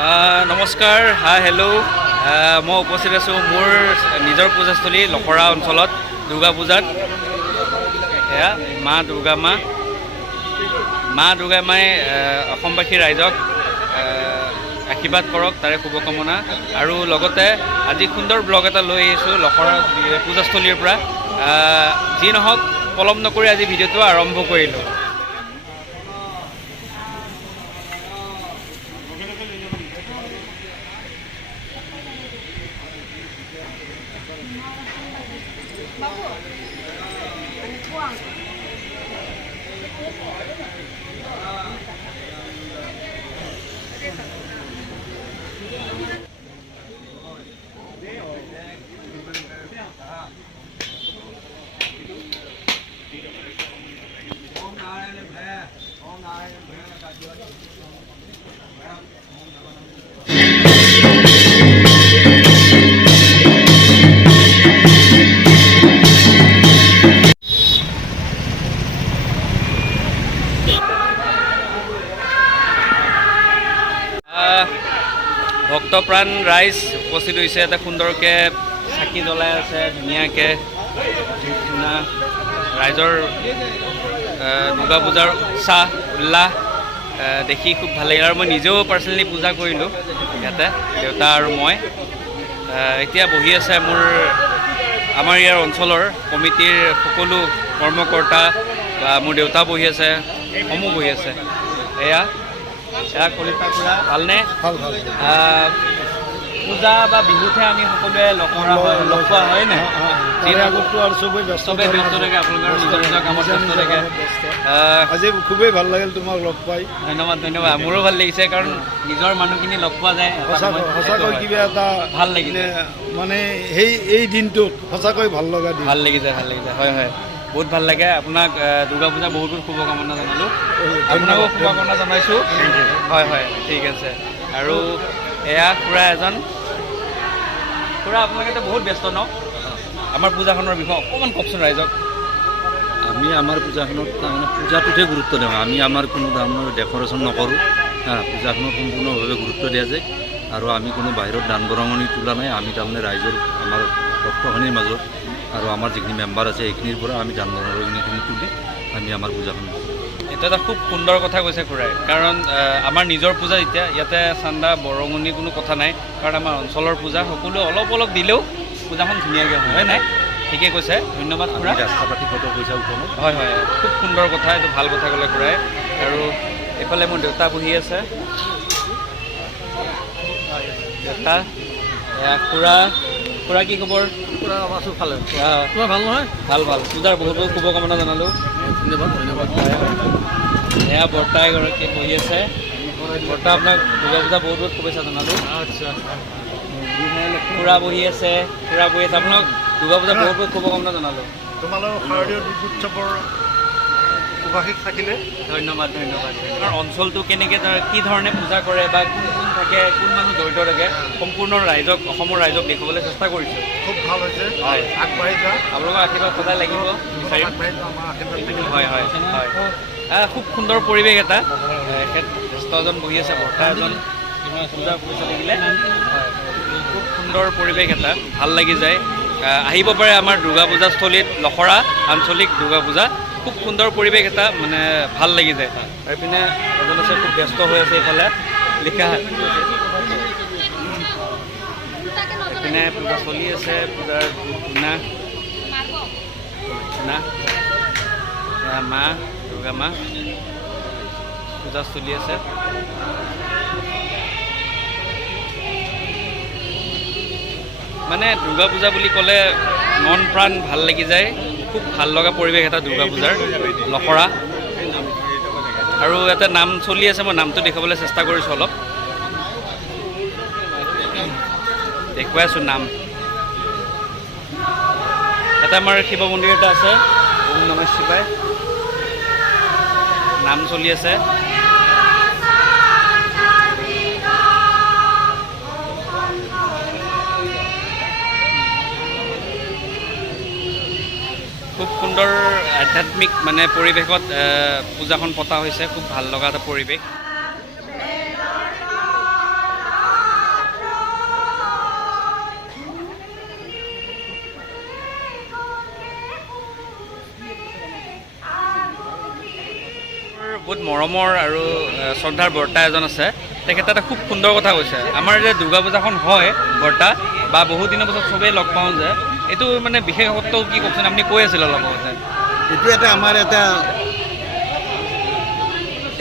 নমস্কাৰ, hi hello'. মই উপস্থিত আছোঁ মোৰ নিজৰ পূজাস্থলী লখৰা অঞ্চলত দুৰ্গা পূজাত। এয়া মা দুৰ্গা মায়ে অসমবাসী ৰাইজক আশীৰ্বাদ কৰক, তাৰে শুভকামনা। আৰু লগতে আজি সুন্দৰ ব্লগ এটা লৈ আহিছোঁ লখৰা পূজাস্থলীৰ পৰা। যি নহওক, পলম নকৰি আজি ভিডিঅ'টো আৰম্ভ কৰিলোঁ। ভক্তপ্ৰাণ ৰাইজ উপস্থিত হৈছে। এটা সুন্দৰকৈ চাকি জ্বলাই আছে, ধুনীয়াকৈ ৰাইজৰ দুৰ্গা পূজাৰ উৎসাহ উল্লাস দেখি খুব ভাল লাগিল। আৰু মই নিজেও পাৰ্চনেলি পূজা কৰিলোঁ ইয়াতে, দেউতা আৰু মই। এতিয়া বহি আছে আমাৰ ইয়াৰ অঞ্চলৰ কমিটিৰ সকলো কৰ্মকৰ্তা, বা মোৰ দেউতা বহি আছে, সমূহ বহি আছে। এয়া কলিতা খুৰা, ভালনে? পূজা বা বিহুতহে আমি সকলোৱে লগ খোৱা হয় নাই? চবেই ব্যস্ত থাকে, আপোনালোকৰ নিজৰ নিজৰ কামত ব্যস্ত থাকে। আজি খুবেই ভাল লাগিল তোমাক লগ পাই। ধন্যবাদ। মোৰো ভাল লাগিছে, কাৰণ নিজৰ মানুহখিনি লগ পোৱা যায়। সঁচাকৈ কিবা এটা ভাল লাগিলে, মানে এই দিনটোত সঁচাকৈ ভাল লাগিছে। হয়, বহুত ভাল লাগে। আপোনাক দুৰ্গা পূজা বহুত শুভকামনা জনালোঁ। আপোনাকো শুভকামনা জনাইছোঁ। হয়, ঠিক আছে। আৰু এয়া খুৰা এজন। খুৰা, আপোনালোকে বহুত ব্যস্ত ন? আমাৰ পূজাখনৰ বিষয়ে অকণমান কওকচোন ৰাইজক। আমি আমাৰ পূজাখনত তাৰমানে পূজাটোতহে গুৰুত্ব দিওঁ। আমি আমাৰ কোনো ধৰণৰ ডেক'ৰেশ্যন নকৰোঁ। পূজাখনত সম্পূৰ্ণভাৱে গুৰুত্ব দিয়া যায়। আৰু আমি কোনো বাহিৰত দান বৰঙণি তোলা নাই। আমি তাৰমানে ৰাইজৰ আমাৰ ভক্তখিনিৰ মাজত আৰু আমাৰ যিখিনি মেম্বাৰ আছে সেইখিনিৰ পৰা আমি দান বৰঙণিখিনি তুলি আমি আমাৰ পূজাখন। এইটো এটা খুব সুন্দৰ কথা কৈছে খুৰাই, কাৰণ আমাৰ নিজৰ পূজা যেতিয়া ইয়াতে চান্দা বৰঙণি কোনো কথা নাই, কাৰণ আমাৰ অঞ্চলৰ পূজা সকলো অলপ দিলেও পূজাখন ধুনীয়াকৈ হয় নাই? ঠিকে কৈছে, ধন্যবাদ খুৰা। ৰাস্তা পাতি ফটো পইচা উঠানো। হয়, খুব সুন্দৰ কথা, এইটো ভাল কথা ক'লে খুৰাই। আৰু এইফালে মোৰ দেউতা বহি আছে। দেউতা, খুৰা কি খবৰ? আছোঁ ভালে। তোমাৰ ভাল নহয়? ভাল। পূজাৰ বহুত শুভকামনা জনালোঁ। ধন্যবাদ। এয়া বৰ্তা এগৰাকী বহি আছে। বৰ্তা, আপোনাক দুৰ্গা পূজা বহুত শুভেচ্ছা জনালোঁ। আচ্ছা। খুৰা বহি আছে। আপোনাক দুৰ্গা পূজা বহুত শুভকামনা জনালোঁ। তোমালোকৰ শাৰদীয় দুৰ্গোৎসৱৰ শুভাশীষ থাকিলে। ধন্যবাদ। আপোনাৰ অঞ্চলটো কেনেকৈ কি ধৰণে পূজা কৰে, বা কোন থাকে, কোন মানুহ জড়িত থাকে, সম্পূৰ্ণ ৰাইজক, অসমৰ ৰাইজক দেখুৱাবলৈ চেষ্টা কৰিছোঁ। খুব ভাল হৈছে। হয়, আগবাঢ়ি যোৱা। আপোনালোকৰ আশীৰ্বাদ সদায় লাগিব। হয়। খুব সুন্দৰ পৰিৱেশ এটা। এখেত জ্যেষ্ঠ এজন বহি আছে, বৰ্তা এজন পূজা পইচা থাকিলে। খুব সুন্দৰ পৰিৱেশ এটা, ভাল লাগি যায়। আহিব পাৰে আমাৰ দুৰ্গা পূজাস্থলীত, লখৰা আঞ্চলিক দুৰ্গা পূজা। খুব সুন্দৰ পৰিৱেশ এটা, মানে ভাল লাগি যায়। আৰু পিনে এজন আছে, খুব ব্যস্ত হৈ আছে এইফালে লিখা। এইপিনে পূজা চলি আছে, পূজাৰ ধূনা মা দুৰ্গা পূজা চলি আছে। মানে দুৰ্গা পূজা বুলি ক'লে মন প্ৰাণ ভাল লাগি যায়। খুব ভাল লগা পৰিৱেশ এটা দুৰ্গা পূজাৰ লখৰা। আৰু এটা নাম চলি আছে, মই নামটো দেখুৱাবলৈ চেষ্টা কৰিছোঁ। অলপ দেখুৱাই আছোঁ নাম। এটা আমাৰ শিৱ মন্দিৰ এটা আছে, ওম নমঃ শিৱায়, নাম চলি আছে। খুব সুন্দৰ আধ্যাত্মিক মানে পৰিৱেশত পূজাখন পতা হৈছে, খুব ভাল লগা এটা পৰিৱেশ। বহুত মৰমৰ আৰু শ্ৰদ্ধাৰ বৰ্তা এজন আছে, তেখেতে এটা খুব সুন্দৰ কথা কৈছে। আমাৰ যে দুৰ্গা পূজাখন হয় বৰ্তা বা বহুত দিনৰ পাছত চবেই লগ পাওঁ যে, এইটো মানে বিশেষত্ব কি কওকচোন, আপুনি কৈ আছিল অলপ আগতে। এইটো এটা আমাৰ এটা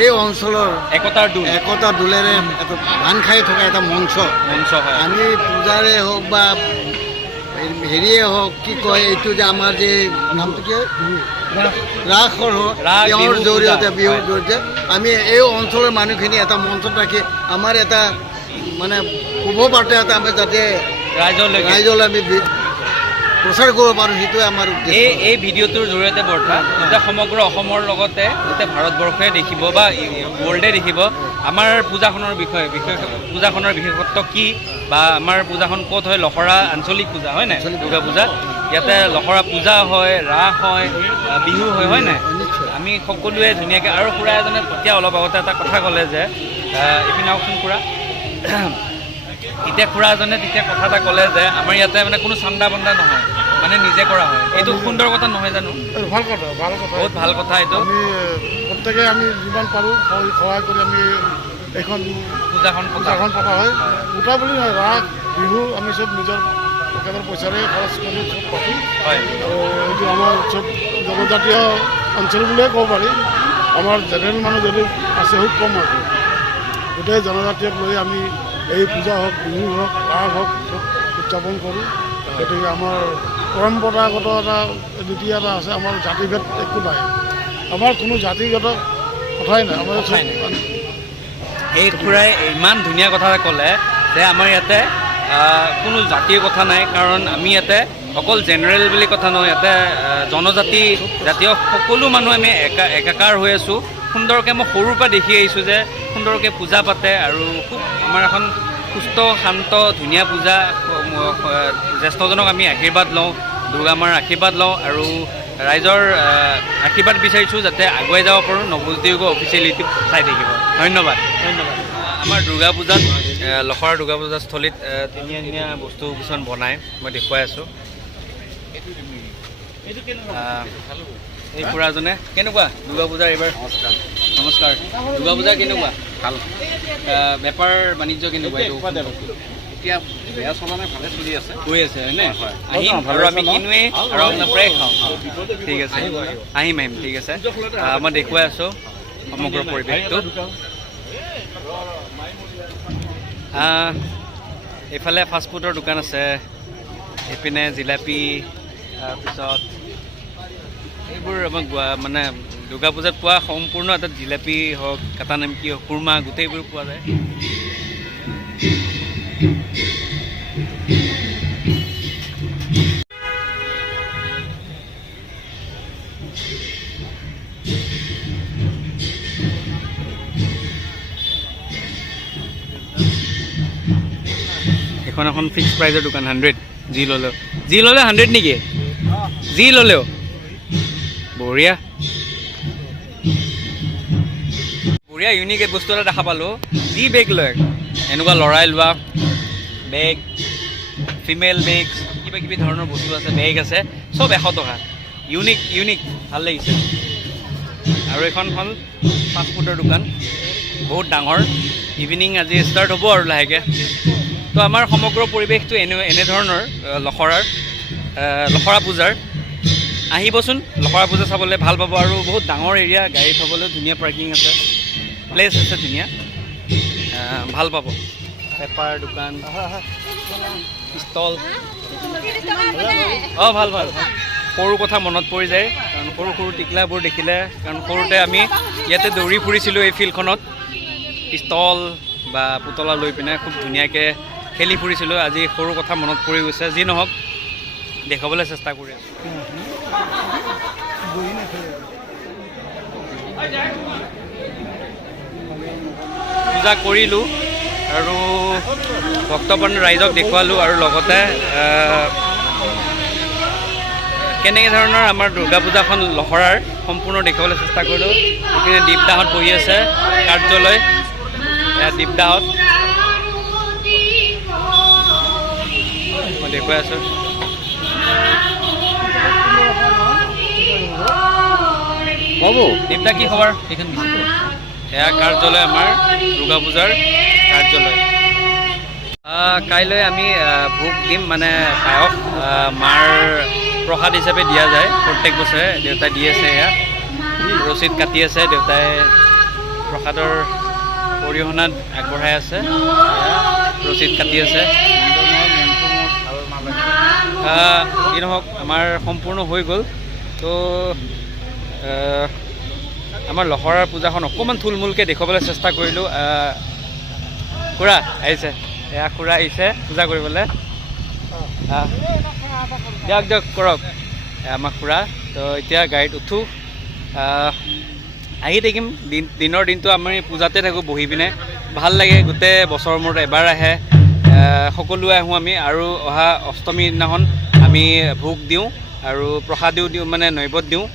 এই অঞ্চলৰ একতা দোলেৰে এটা বান্ধ খাই থকা এটা মঞ্চ হয়। আমি পূজাৰে হওক বা হেৰিয়ে হওক, কি কয় এইটো যে আমাৰ যে নামটো কি ৰাসৰ হওক, তেওঁৰ জৰিয়তে বিহুৰ জৰিয়তে আমি এই অঞ্চলৰ মানুহখিনি এটা মঞ্চত ৰাখি আমাৰ এটা মানে শুভ বাৰ্তা এটা আমি যাতে ৰাইজলৈ আমি প্ৰচাৰ কৰিব পাৰোঁ, সেইটোৱে আমাৰ এই ভিডিঅ'টোৰ জৰিয়তে বৰ্তা যেতিয়া সমগ্ৰ অসমৰ লগতে যেতিয়া ভাৰতবৰ্ষই দেখিব বা ৱৰ্ল্ডে দেখিব আমাৰ পূজাখনৰ পূজাখনৰ বিশেষত্ব কি, বা আমাৰ পূজাখন ক'ত হয়, লখৰা আঞ্চলিক পূজা হয় নাই দুৰ্গা পূজা, ইয়াতে লখৰা পূজা হয়, ৰাস হয়, বিহু হয়, হয় নাই? আমি সকলোৱে ধুনীয়াকৈ, আৰু খুৰা এজনে তেতিয়া অলপ আগতে এটা কথা ক'লে যে এইপিনে আহকচোন খুৰা, এতিয়া খুৰা এজনে তেতিয়া কথা এটা ক'লে যে আমাৰ ইয়াতে মানে কোনো চান্দা বন্দা নহয়, মানে নিজে কৰা হয়। এইটো সুন্দৰ কথা নহয় জানো? ভাল কথা বহুত ভাল কথা। এইটো আমি প্ৰত্যেকে আমি যিমান পাৰোঁ সহায় কৰি আমি এইখন পূজাখন পতা হয়। পূজা বুলি নহয়, ৰাস বিহু আমি চব নিজৰ পকেটৰ পইচাৰে খৰচ কৰি চব পাতি হয়। আৰু এইটো আমাৰ চব জনজাতীয় অঞ্চল বুলিয়ে ক'ব পাৰি। আমাৰ জেনেৰেল মানুহ যদি আছে খুব কম আছে, গোটেই জনজাতীয়ক লৈ আমি এই পূজা হওক, বিহু হওক, ৰাস হওক, চব উদযাপন কৰোঁ। গতিকে আমাৰ পৰম্পৰাগত এটা নীতি এটা আছে, আমাৰ জাতিভেদ একো নাই, আমাৰ কোনো জাতিগত কথাই নাই। আমাৰ এই খুৰাই ইমান ধুনীয়া কথা ক'লে যে আমাৰ ইয়াতে কোনো জাতিৰ কথা নাই, কাৰণ আমি ইয়াতে অকল জেনেৰেল বুলি কথা নহয়, ইয়াতে জনজাতি জাতীয় সকলো মানুহ আমি একাকাৰ হৈ আছোঁ। সুন্দৰকৈ মই সৰুৰ পৰা দেখি আহিছোঁ যে সুন্দৰকৈ পূজা পাতে, আৰু খুব আমাৰ এখন সুস্থ শান্ত ধুনীয়া পূজা। জ্যেষ্ঠজনক আমি আশীৰ্বাদ লওঁ, দুৰ্গা মাৰ আশীৰ্বাদ লওঁ, আৰু ৰাইজৰ আশীৰ্বাদ বিচাৰিছোঁ যাতে আগুৱাই যাব পাৰোঁ। নৱজ্যোতিৰ্গ অফিচিয়েলিটি চাই থাকিব। ধন্যবাদ। আমাৰ দুৰ্গা পূজাত লখৰা দুৰ্গা পূজাস্থলীত ধুনীয়া বস্তু কিছুমান বনাই মই দেখুৱাই আছোঁ। এই খুৰাজনে কেনেকুৱা দুৰ্গা পূজাৰ এইবাৰ? নমস্কাৰ। দুৰ্গা পূজা কেনেকুৱা? ভাল। বেপাৰ বাণিজ্য কেনেকুৱা? এতিয়া বেয়া চলা নাই, ভালে চলি আছে, গৈ আছে হয়নে? আহিম আৰু আমি কিনোৱেই আৰু আপোনাৰ পৰাই খাওঁ। ঠিক আছে, আহিম ঠিক আছে। মই দেখুৱাই আছোঁ সমগ্ৰ পৰিৱেশটো। এইফালে ফাষ্টফুডৰ দোকান আছে, এইপিনে জিলাপি, তাৰপিছত এইবোৰ আমাৰ মানে দুৰ্গা পূজাত পোৱা সম্পূৰ্ণ এটা জিলাপি হওক, কাটা নিমকি হওক, খুৰমা, গোটেইবোৰ পোৱা যায়। এখন ফিক্সড প্ৰাইজৰ দোকান, 100 যি ল'লেও 100 নেকি? যি ল'লেও বঢ়িয়া ইউনিক বস্তু এটা দেখা পালোঁ। যি বেগ লয়, এনেকুৱা লৰাই লোৱা বেগ, ফিমেল বেগ, কিবা ধৰণৰ বস্তু আছে, বেগ আছে, চব 100 টকা। ইউনিক ভাল লাগিছে। আৰু এখন হ'ল ফাষ্টফুডৰ দোকান, বহুত ডাঙৰ। ইভিনিং আজি ষ্টাৰ্ট হ'ব আৰু লাহেকৈ। তো আমাৰ সমগ্ৰ পৰিৱেশটো এনেধৰণৰ লখৰা পূজাৰ। আহিবচোন লখৰা পূজা চাবলৈ, ভাল পাব। আৰু বহুত ডাঙৰ এৰিয়া, গাড়ী থ'বলৈ ধুনীয়া পাৰ্কিং আছে, প্লেচ আছে ধুনীয়া, ভাল পাব। পেপাৰ দোকান, ষ্টল, ভাল সৰু কথা মনত পৰি যায়, কাৰণ সৰু টিকলাবোৰ দেখিলে। কাৰণ সৰুতে আমি ইয়াতে দৌৰি ফুৰিছিলোঁ এই ফিল্ডখনত, ষ্টল বা পুতলা লৈ পিনে খুব ধুনীয়াকৈ খেলি ফুৰিছিলোঁ। আজি সৰু কথা মনত পৰি গৈছে। যি নহওক, দেখাবলৈ চেষ্টা কৰি আছোঁ। পূজা কৰিলোঁ আৰু ভক্তপ্ৰাণ ৰাইজক দেখুৱালোঁ, আৰু লগতে কেনেকৈ ধৰণৰ আমাৰ দুৰ্গা পূজাখন লখৰাৰ সম্পূৰ্ণ দেখুৱাবলৈ চেষ্টা কৰিলোঁ। এইপিনে দীপদাহঁত বহি আছে, কাৰ্যালয় দীপদাহঁত মই দেখুৱাই আছোঁ। বাবু দেৱদা কি খবৰ? এয়া কাৰ্যালয় আমাৰ দুৰ্গা পূজাৰ কাৰ্যালয়। কাইলৈ আমি ভোগ দিম, মানে পায়স মাৰ প্ৰসাদ হিচাপে দিয়া যায় প্ৰত্যেক বছৰে। দেউতাই দি আছে, এয়া ৰচিদ কাটি আছে, দেউতাই প্ৰসাদৰ অৰিহণা আগবঢ়াই আছে, ৰচিদ কাটি আছে। কি নহওক আমাৰ সম্পূৰ্ণ হৈ গ'ল। তো আমাৰ লহৰাৰ পূজাখন অকণমান থুলমূলকৈ দেখুৱাবলৈ চেষ্টা কৰিলোঁ। খুৰা আহিছে, এয়া খুৰা আহিছে পূজা কৰিবলৈ। দিয়ক দিয়ক কৰক, আমাৰ খুৰা। তো এতিয়া গাড়ীত উঠোঁ, আহি থাকিম। দিনৰ দিনটো আমি পূজাতে থাকোঁ বহি পিনে, ভাল লাগে। গোটেই বছৰৰ মূৰত এবাৰ আহে, সকলোৱে আহোঁ আমি। আৰু অহা অষ্টমীৰ দিনাখন আমি ভোগ দিওঁ আৰু প্ৰসাদো দিওঁ, মানে নৈবত দিওঁ।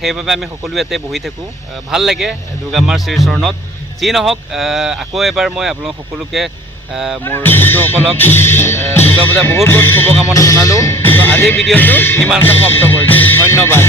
সেইবাবে আমি সকলো ইয়াতে বহি থাকোঁ, ভাল লাগে দুৰ্গা মাৰ শ্ৰীচৰণত। যি নহওক, আকৌ এবাৰ মই আপোনালোক সকলোকে, মোৰ বন্ধুসকলক দুৰ্গা পূজা বহুত বহুত শুভকামনা জনালোঁ। তো আজিৰ ভিডিঅ'টো ইমানতে সমাপ্ত কৰিলোঁ। ধন্যবাদ।